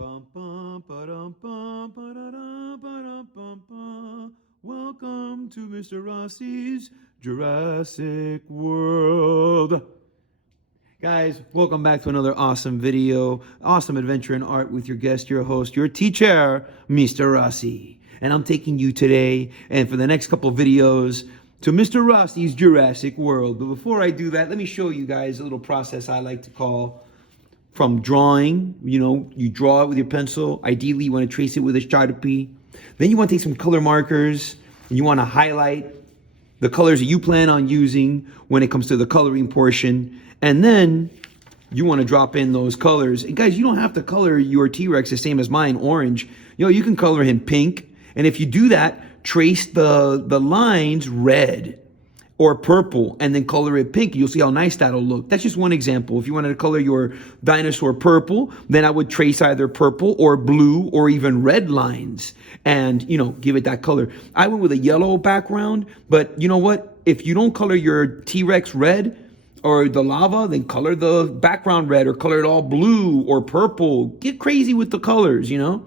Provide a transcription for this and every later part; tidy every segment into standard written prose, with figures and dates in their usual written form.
Bum, bum, ba-dum, bum, ba-da-dum, ba-dum, bum, bum. Welcome to Mr. Rossi's Jurassic World. Guys, welcome back to another awesome video, awesome adventure in art with your guest, your host, your teacher, Mr. Rossi. And I'm taking you today and for the next couple videos to Mr. Rossi's Jurassic World. But before I do that, let me show you guys a little process I like to call from drawing. You draw it with your pencil. Ideally, you want to trace it with a Sharpie. Then you want to take some color markers and you want to highlight the colors that you plan on using when it comes to the coloring portion. And then you want to drop in those colors. And guys, you don't have to color your T-Rex the same as mine, orange. You can color him pink. And if you do that, trace the lines red or purple and then color it pink. You'll see how nice that'll look. That's just one example. If you wanted to color your dinosaur purple, then I would trace either purple or blue or even red lines and, give it that color. I went with a yellow background, but you know what? If you don't color your T-Rex red or the lava, then color the background red or color it all blue or purple. Get crazy with the colors, In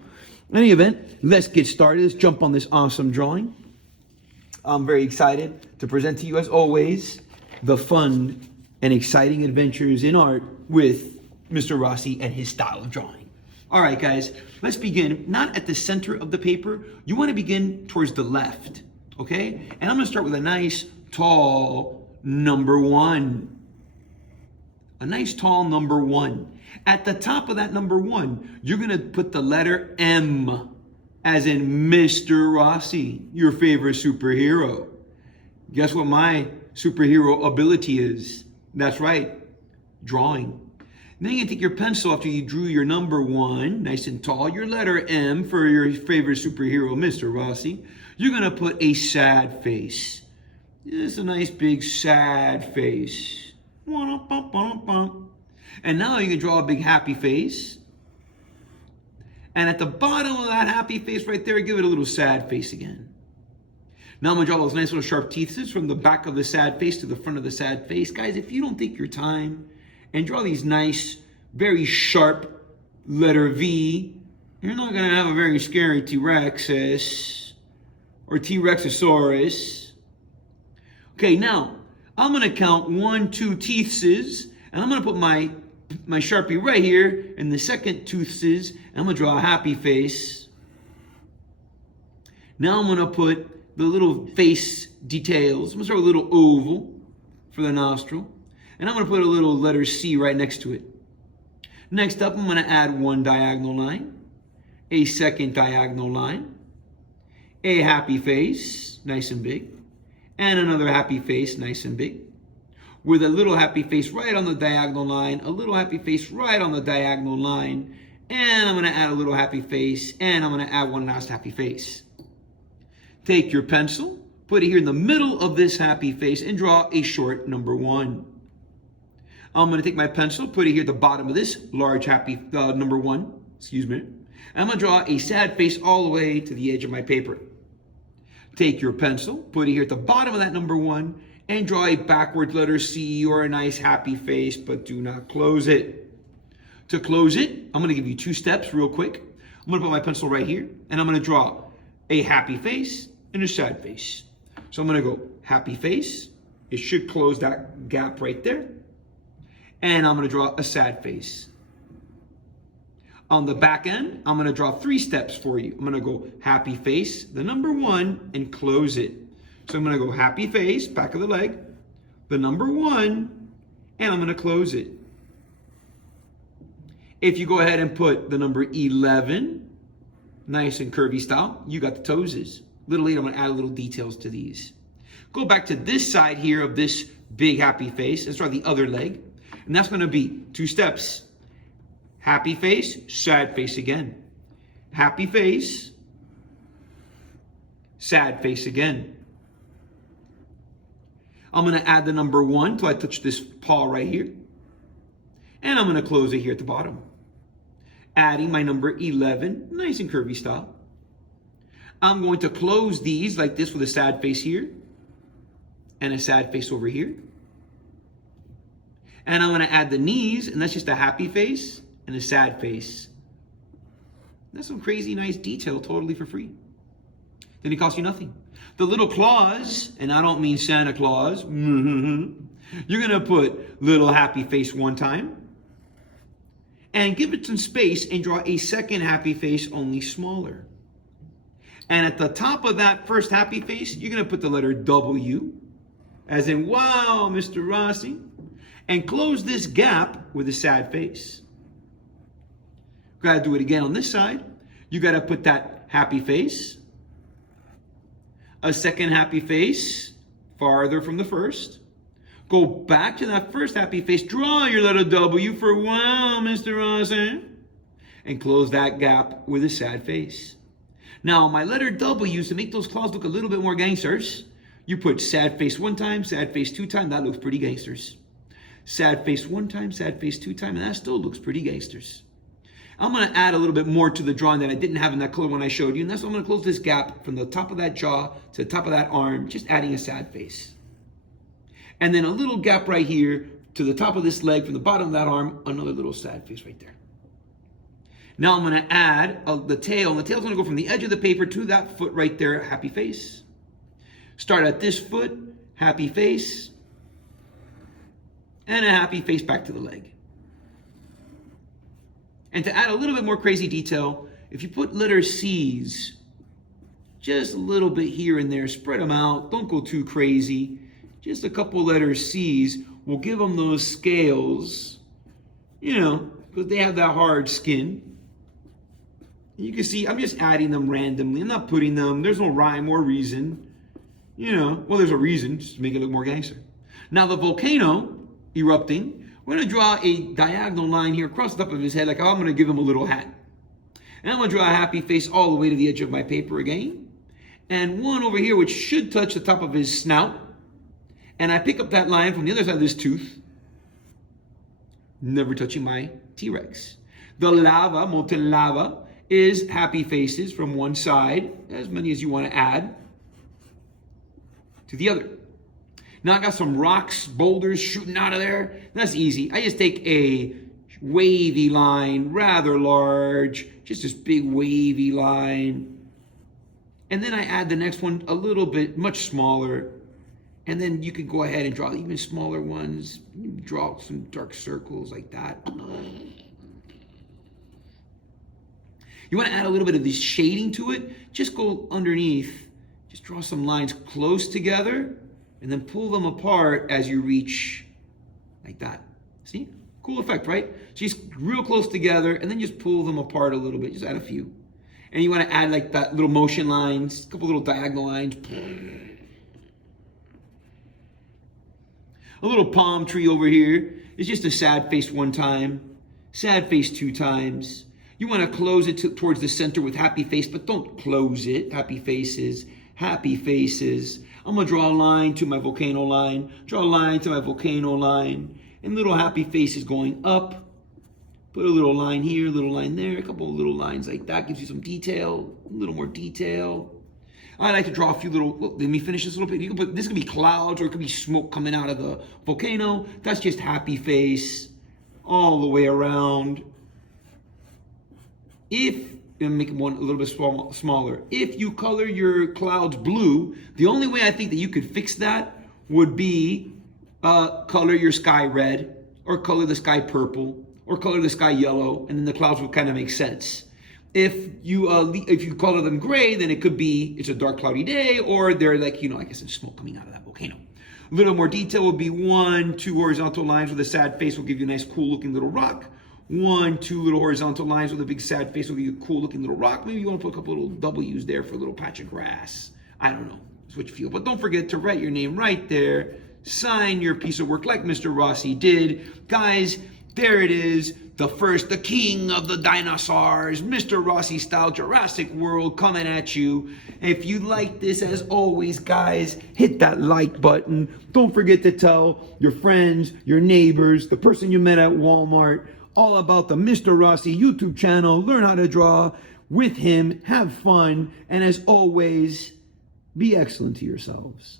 any event, let's get started. Let's jump on this awesome drawing. I'm very excited to present to you, as always, the fun and exciting adventures in art with Mr. Rossi and his style of drawing. All right, guys, let's begin. Not at the center of the paper. You want to begin towards the left, okay? And I'm going to start with a nice, tall number 1. A nice, tall number 1. At the top of that number 1, you're going to put the letter M. As in Mr. Rossi, your favorite superhero. Guess what my superhero ability is? That's right, drawing. Then you can take your pencil after you drew your number 1, nice and tall, your letter M for your favorite superhero, Mr. Rossi. You're gonna put a sad face. Just a nice big sad face. And now you can draw a big happy face. And at the bottom of that happy face right there, give it a little sad face again. Now I'm gonna draw those nice little sharp teeth from the back of the sad face to the front of the sad face. Guys, if you don't take your time and draw these nice, very sharp letter V, you're not gonna have a very scary T-Rexus or T-Rexosaurus. Okay, now I'm gonna count 1, 2 teethses, and I'm gonna put my Sharpie right here in the second toothses. I'm gonna draw a happy face. Now I'm gonna put the little face details. I'm gonna start with a little oval for the nostril. And I'm gonna put a little letter C right next to it. Next up, I'm gonna add 1 diagonal line, a second diagonal line, a happy face, nice and big, and another happy face, nice and big, with a little happy face right on the diagonal line, a little happy face right on the diagonal line, and I'm gonna add a little happy face, and I'm gonna add one last happy face. Take your pencil, put it here in the middle of this happy face, and draw a short number 1. I'm gonna take my pencil, put it here at the bottom of this large happy number 1, and I'm gonna draw a sad face all the way to the edge of my paper. Take your pencil, put it here at the bottom of that number 1, and draw a backward letter C or a nice happy face, but do not close it. To close it, I'm gonna give you 2 steps real quick. I'm gonna put my pencil right here, and I'm gonna draw a happy face and a sad face. So I'm gonna go happy face. It should close that gap right there. And I'm gonna draw a sad face. On the back end, I'm gonna draw 3 steps for you. I'm gonna go happy face, the number 1, and close it. So I'm gonna go happy face, back of the leg, the number 1, and I'm gonna close it. If you go ahead and put the number 11, nice and curvy style, you got the toeses. A little later, I'm gonna add little details to these. Go back to this side here of this big happy face. Let's draw the other leg. And that's gonna be 2 steps. Happy face, sad face again. Happy face, sad face again. I'm gonna add the number 1 till I touch this paw right here. And I'm gonna close it here at the bottom. Adding my number 11, nice and curvy style. I'm going to close these like this with a sad face here and a sad face over here. And I'm gonna add the knees, and that's just a happy face and a sad face. That's some crazy nice detail, totally for free. Then it costs you nothing. The little claws, and I don't mean Santa Claus. You're gonna put little happy face one time, and give it some space and draw a second happy face, only smaller. And at the top of that first happy face, you're gonna put the letter W, as in, wow, Mr. Rossi, and close this gap with a sad face. Gotta do it again on this side. You gotta put that happy face, a second happy face, farther from the first. Go back to that first happy face, draw your letter W for wow, Mr. Rossi, and close that gap with a sad face. Now, my letter W, to make those claws look a little bit more gangsters, you put sad face one time, sad face two times, that looks pretty gangsters. Sad face one time, sad face two times, and that still looks pretty gangsters. I'm going to add a little bit more to the drawing that I didn't have in that color when I showed you, and that's why I'm going to close this gap from the top of that jaw to the top of that arm, just adding a sad face. And then a little gap right here to the top of this leg from the bottom of that arm, another little sad face right there. Now I'm going to add the tail, and the tail's going to go from the edge of the paper to that foot right there, happy face. Start at this foot, happy face, and a happy face back to the leg. And to add a little bit more crazy detail, if you put letter C's, just a little bit here and there, spread them out, don't go too crazy. Just a couple letter C's will give them those scales, because they have that hard skin. You can see I'm just adding them randomly. I'm not putting them, there's no rhyme or reason. Well, there's a reason, just to make it look more gangster. Now the volcano erupting, we're going to draw a diagonal line here across the top of his head, like I'm going to give him a little hat. And I'm going to draw a happy face all the way to the edge of my paper again. And one over here, which should touch the top of his snout. And I pick up that line from the other side of this tooth, never touching my T-rex. The lava, molten lava, is happy faces from one side, as many as you want to add, to the other. Now I got some rocks, boulders shooting out of there. That's easy. I just take a wavy line, rather large, just this big wavy line. And then I add the next one a little bit, much smaller. And then you can go ahead and draw even smaller ones. Draw some dark circles like that. You want to add a little bit of this shading to it? Just go underneath. Just draw some lines close together. And then pull them apart as you reach like that. See? Cool effect, right? Just real close together and then just pull them apart a little bit. Just add a few. And you want to add like that little motion lines, a couple little diagonal lines. A little palm tree over here is just a sad face one time, sad face two times. You want to close it towards the center with happy face, but don't close it. Happy faces, happy faces. I'm going to draw a line to my volcano line, draw a line to my volcano line, and little happy faces going up. Put a little line here, a little line there, a couple of little lines like that. Gives you some detail, a little more detail. I like to draw a few little, look, let me finish this a little bit. You can put, this could be clouds or it could be smoke coming out of the volcano. That's just happy face all the way around. And make one a little bit smaller. If you color your clouds blue, the only way I think that you could fix that would be color your sky red, or color the sky purple, or color the sky yellow, and then the clouds will kind of make sense. If you color them gray, then it could be it's a dark cloudy day, or they're like, like I said, smoke coming out of that volcano. A little more detail will be 1, 2 horizontal lines with a sad face will give you a nice cool looking little rock. 1, 2 little horizontal lines with a big sad face will give you a cool looking little rock. Maybe you want to put a couple little W's there for a little patch of grass. I don't know. It's what you feel. But don't forget to write your name right there. Sign your piece of work like Mr. Rossi did. Guys, there it is. The king of the dinosaurs, Mr. Rossi style Jurassic World coming at you. If you like this, as always, guys, hit that like button. Don't forget to tell your friends, your neighbors, the person you met at Walmart, all about the Mr. Rossi YouTube channel. Learn how to draw with him, have fun, and as always, be excellent to yourselves.